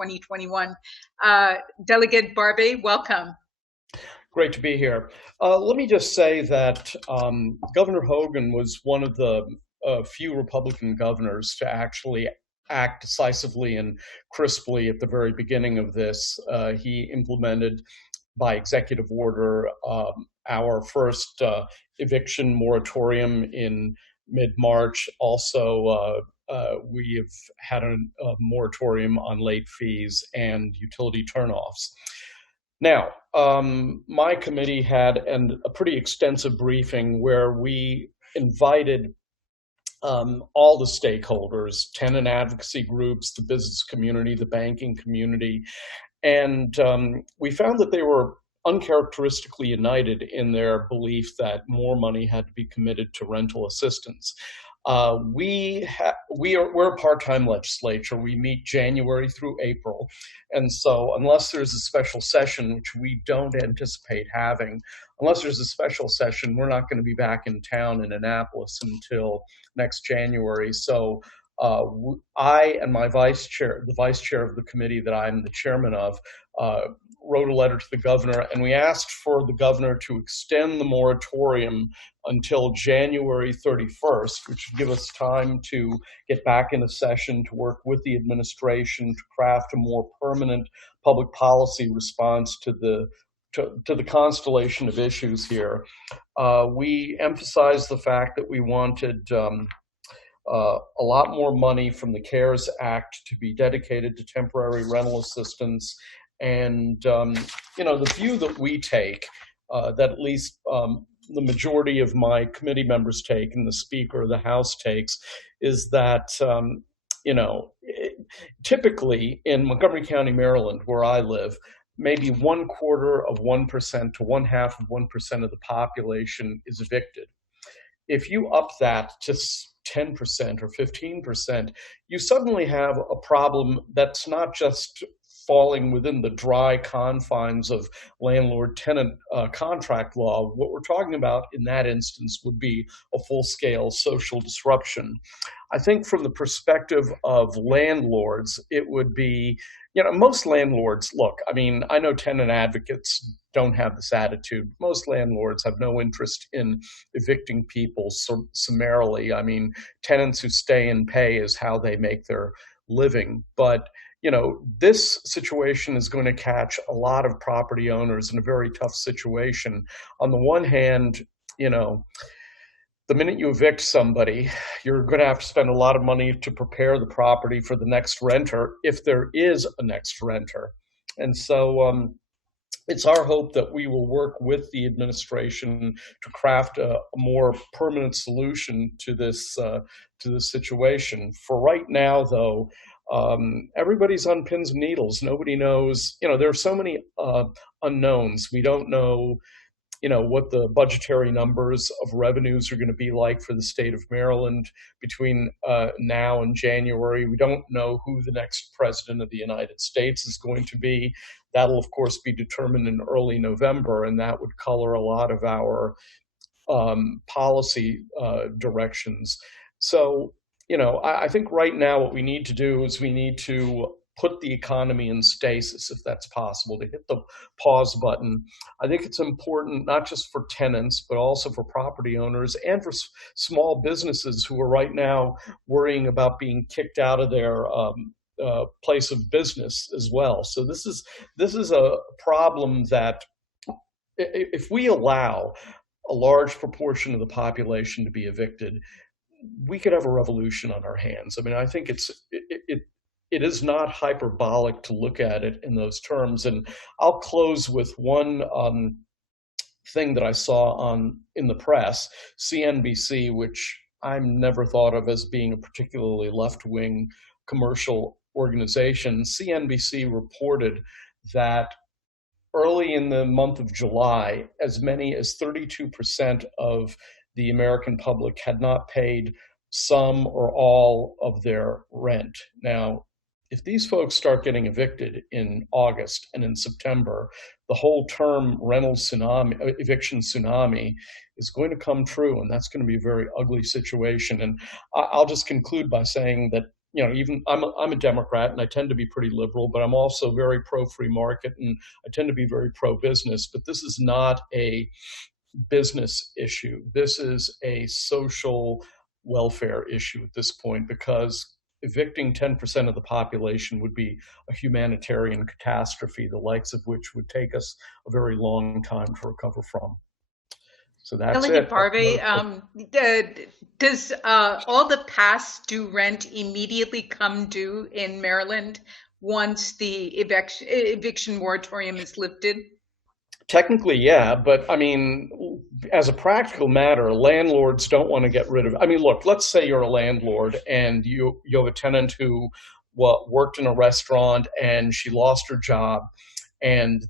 2021. Delegate Barbet, welcome. Great to be here. Let me just say that Governor Hogan was one of the few Republican governors to actually act decisively and crisply at the very beginning of this. He implemented by executive order our first eviction moratorium in mid-March. Also, we have had a moratorium on late fees and utility turnoffs. Now, my committee had a pretty extensive briefing where we invited all the stakeholders, tenant advocacy groups, the business community, the banking community, and we found that they were uncharacteristically united in their belief that more money had to be committed to rental assistance. We're a part-time legislature. We meet January through April. And so unless there's a special session, which we don't anticipate having, unless there's a special session, we're not going to be back in town in Annapolis until next January. So I and my vice chair, the vice chair of the committee that I'm the chairman of, wrote a letter to the governor, and we asked for the governor to extend the moratorium until January 31st, which would give us time to get back into session, to work with the administration, to craft a more permanent public policy response to the constellation of issues here. We emphasized the fact that we wanted a lot more money from the CARES Act to be dedicated to temporary rental assistance. And, the view that we take, that at least the majority of my committee members take and the Speaker of the House takes, is that, typically in Montgomery County, Maryland, where I live, maybe 1/4% to 1/2 of 1% of the population is evicted. If you up that to 10% or 15%, you suddenly have a problem that's not just falling within the dry confines of landlord-tenant contract law. What we're talking about in that instance would be a full-scale social disruption. I think from the perspective of landlords, it would be, most landlords, look, I mean, I know tenant advocates don't have this attitude. Most landlords have no interest in evicting people summarily. I mean, tenants who stay and pay is how they make their living. But this situation is going to catch a lot of property owners in a very tough situation. On the one hand, the minute you evict somebody, you're going to have to spend a lot of money to prepare the property for the next renter, if there is a next renter. And so it's our hope that we will work with the administration to craft a more permanent solution to this situation. For right now, though, everybody's on pins and needles. Nobody knows, there are so many unknowns. We don't know, what the budgetary numbers of revenues are going to be like for the state of Maryland between now and January. We don't know who the next president of the United States is going to be. That'll, of course, be determined in early November, and that would color a lot of our policy directions. So, I think right now what we need to do is we need to put the economy in stasis, if that's possible, to hit the pause button. I think it's important not just for tenants, but also for property owners and for small businesses who are right now worrying about being kicked out of their place of business as well. So this is a problem that if we allow a large proportion of the population to be evicted, we could have a revolution on our hands. I mean, I think it is not hyperbolic to look at it in those terms. And I'll close with one thing that I saw in the press, CNBC, which I'm never thought of as being a particularly left-wing commercial organization. CNBC reported that early in the month of July, as many as 32% of the American public had not paid some or all of their rent. Now, if these folks start getting evicted in August and in September, the whole term eviction tsunami is going to come true, and that's going to be a very ugly situation. And I'll just conclude by saying that even I'm a Democrat and I tend to be pretty liberal, but I'm also very pro free market and I tend to be very pro business. But this is not a business issue. This is a social welfare issue at this point because evicting 10% of the population would be a humanitarian catastrophe, the likes of which would take us a very long time to recover from. So that's Delegate it. Barbie, does all the past due rent immediately come due in Maryland once the eviction moratorium is lifted? Technically, yeah, but I mean, as a practical matter, landlords don't want to get rid of. I mean, look, let's say you're a landlord and you have a tenant who worked in a restaurant and she lost her job, and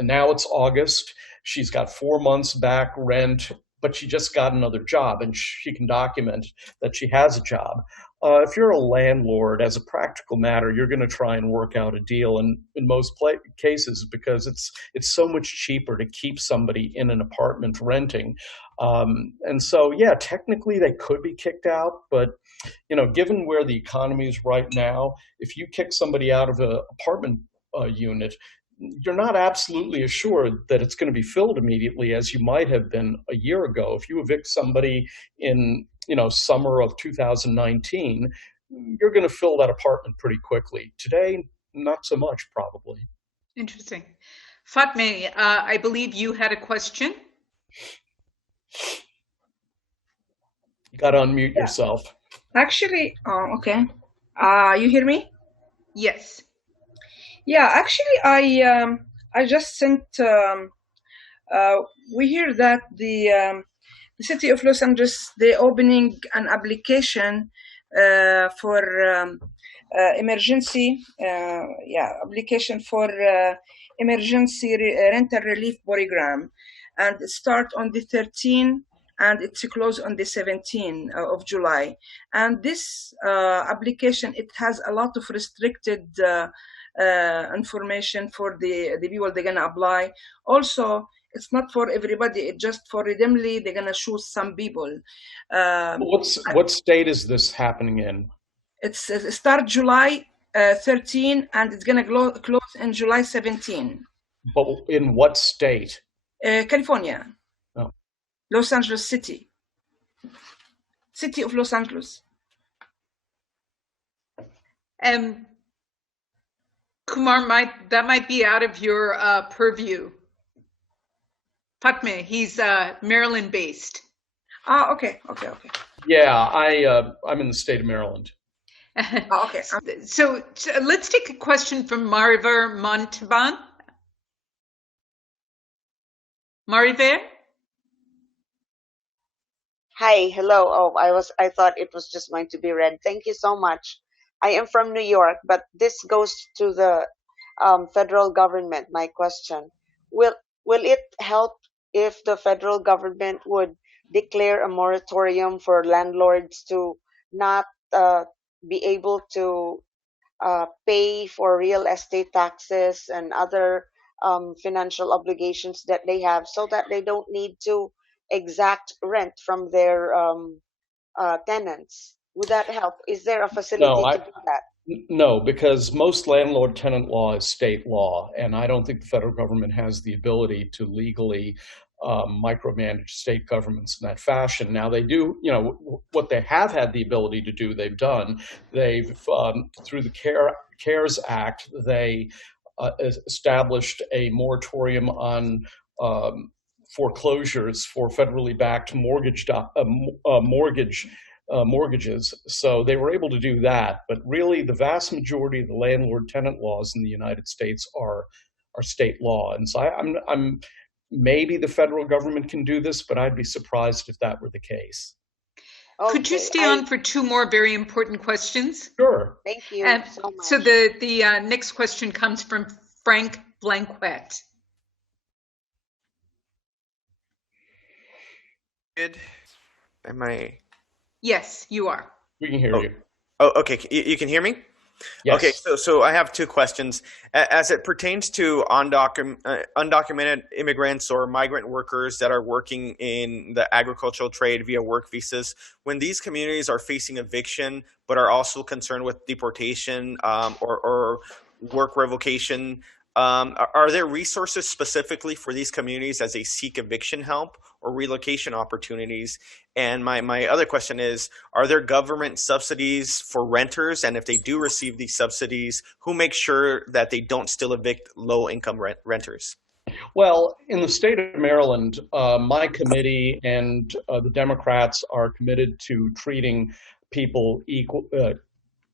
now it's August. She's got 4 months back rent, but she just got another job, and she can document that she has a job. If you're a landlord, as a practical matter, you're going to try and work out a deal, and in most cases, because it's so much cheaper to keep somebody in an apartment renting. And so, yeah, technically they could be kicked out, but given where the economy is right now, if you kick somebody out of an apartment unit, you're not absolutely assured that it's going to be filled immediately as you might have been a year ago. If you evict somebody in summer of 2019, you're going to fill that apartment pretty quickly. Today, not so much, probably. Interesting. Fatme, I believe you had a question. You got to unmute yourself. Actually, okay. You hear me? Yes. Yeah, actually, I just sent. We hear that the city of Los Angeles, they're opening an application for emergency. Application for emergency rental relief program, and it starts on the 13th. And it's closed on the 17th of July. And this application, it has a lot of restricted information for the people they're gonna apply. Also, it's not for everybody. It's just for randomly they're gonna choose some people. What state is this happening in? It start July 13 and it's gonna close in July 17. But in what state? California. Oh. Los Angeles City of Los Angeles. Kumar, that might be out of your purview. Fatme, he's Maryland based. Okay. Yeah, I'm in the state of Maryland. Okay. So let's take a question from Mariver Montalban. Mariver? Hi, hello. Oh, I thought it was just going to be read. Thank you so much. I am from New York, but this goes to the federal government. My question: Will it help if the federal government would declare a moratorium for landlords to not be able to pay for real estate taxes and other financial obligations that they have, so that they don't need to exact rent from their tenants? Would that help? Is there a facility to do that? No, because most landlord-tenant law is state law, and I don't think the federal government has the ability to legally micromanage state governments in that fashion. Now they do, what they have had the ability to do, they've done. They've, through the CARES Act, they established a moratorium on foreclosures for federally backed mortgages. So they were able to do that. But really, the vast majority of the landlord-tenant laws in the United States are state law. And so I'm maybe the federal government can do this, but I'd be surprised if that were the case. Okay. Could you stay on for two more very important questions? Sure. Thank you so much. So the next question comes from Frank Blanquet. Good. Am I? Yes, you are. We can hear you. Oh, okay. You can hear me? Okay, Yes. so I have two questions. As it pertains to undocumented immigrants or migrant workers that are working in the agricultural trade via work visas, when these communities are facing eviction but are also concerned with deportation or work revocation, are there resources specifically for these communities as they seek eviction help or relocation opportunities? And my other question is, are there government subsidies for renters? And if they do receive these subsidies, who makes sure that they don't still evict low-income renters? Well, in the state of Maryland, my committee and the Democrats are committed to treating people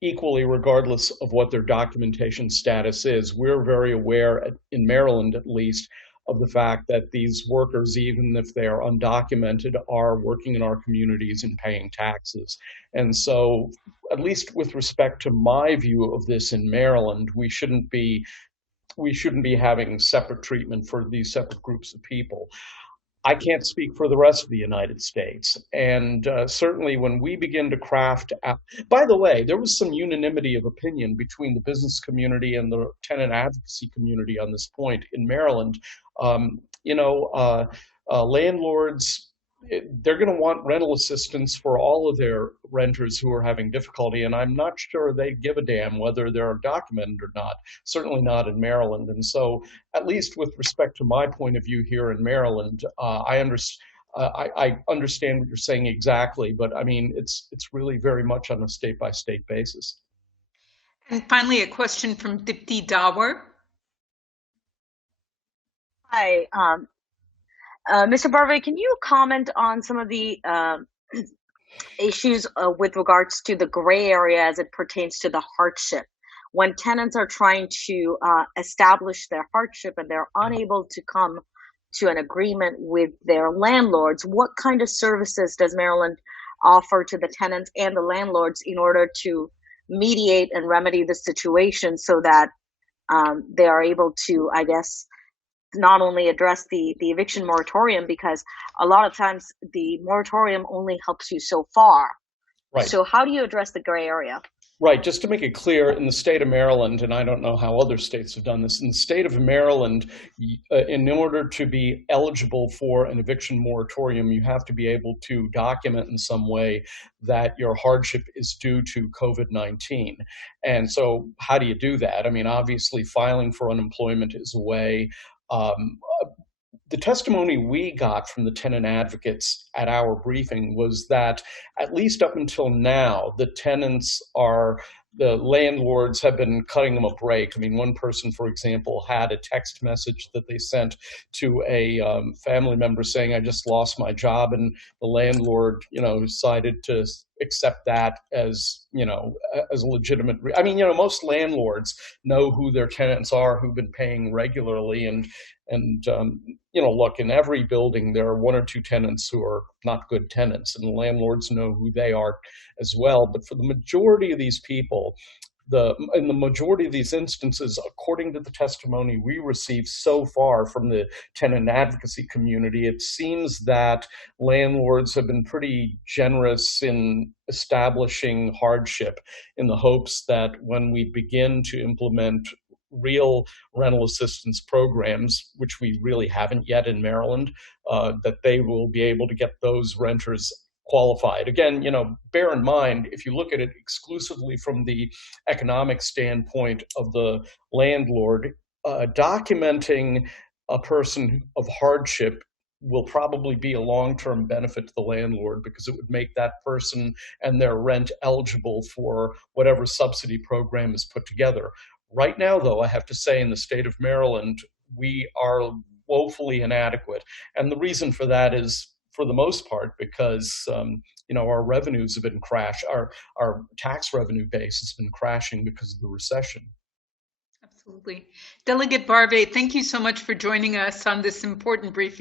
equally, regardless of what their documentation status is. We're very aware, in Maryland at least, of the fact that these workers, even if they are undocumented, are working in our communities and paying taxes. And so, at least with respect to my view of this in Maryland, we shouldn't be having separate treatment for these separate groups of people. I can't speak for the rest of the United States. And certainly when we begin to craft, by the way, there was some unanimity of opinion between the business community and the tenant advocacy community on this point in Maryland. Landlords, they're going to want rental assistance for all of their renters who are having difficulty, and I'm not sure they give a damn whether they're documented or not, certainly not in Maryland. And so, at least with respect to my point of view here in Maryland, I understand what you're saying exactly, but I mean, it's really very much on a state-by-state basis. And finally, a question from Dipti Dawar. Hi, Mr. Barve, can you comment on some of the issues with regards to the gray area as it pertains to the hardship? When tenants are trying to establish their hardship and they're unable to come to an agreement with their landlords, what kind of services does Maryland offer to the tenants and the landlords in order to mediate and remedy the situation so that they are able to, I guess, not only address the eviction moratorium, because a lot of times the moratorium only helps you so far. Right. So how do you address the gray area? Right. Just to make it clear, in the state of Maryland, and I don't know how other states have done this, in the state of Maryland, in order to be eligible for an eviction moratorium, you have to be able to document in some way that your hardship is due to COVID-19. And so how do you do that? I mean, obviously, filing for unemployment is a way. The testimony we got from the tenant advocates at our briefing was that at least up until now, the landlords have been cutting them a break. I mean, one person, for example, had a text message that they sent to a family member saying, "I just lost my job," and the landlord, decided to accept that as a legitimate. I mean, most landlords know who their tenants are, who've been paying regularly, and look, in every building there are one or two tenants who are not good tenants, and the landlords know who they are as well. But for the majority of these people, in the majority of these instances, according to the testimony we received so far from the tenant advocacy community, it seems that landlords have been pretty generous in establishing hardship in the hopes that when we begin to implement real rental assistance programs, which we really haven't yet in Maryland, that they will be able to get those renters qualified. Again, bear in mind, if you look at it exclusively from the economic standpoint of the landlord, documenting a person of hardship will probably be a long-term benefit to the landlord because it would make that person and their rent eligible for whatever subsidy program is put together. Right now, though, I have to say in the state of Maryland, we are woefully inadequate. And the reason for that is, for the most part, because our revenues have been our tax revenue base has been crashing because of the recession. Absolutely. Delegate Barve, thank you so much for joining us on this important briefing.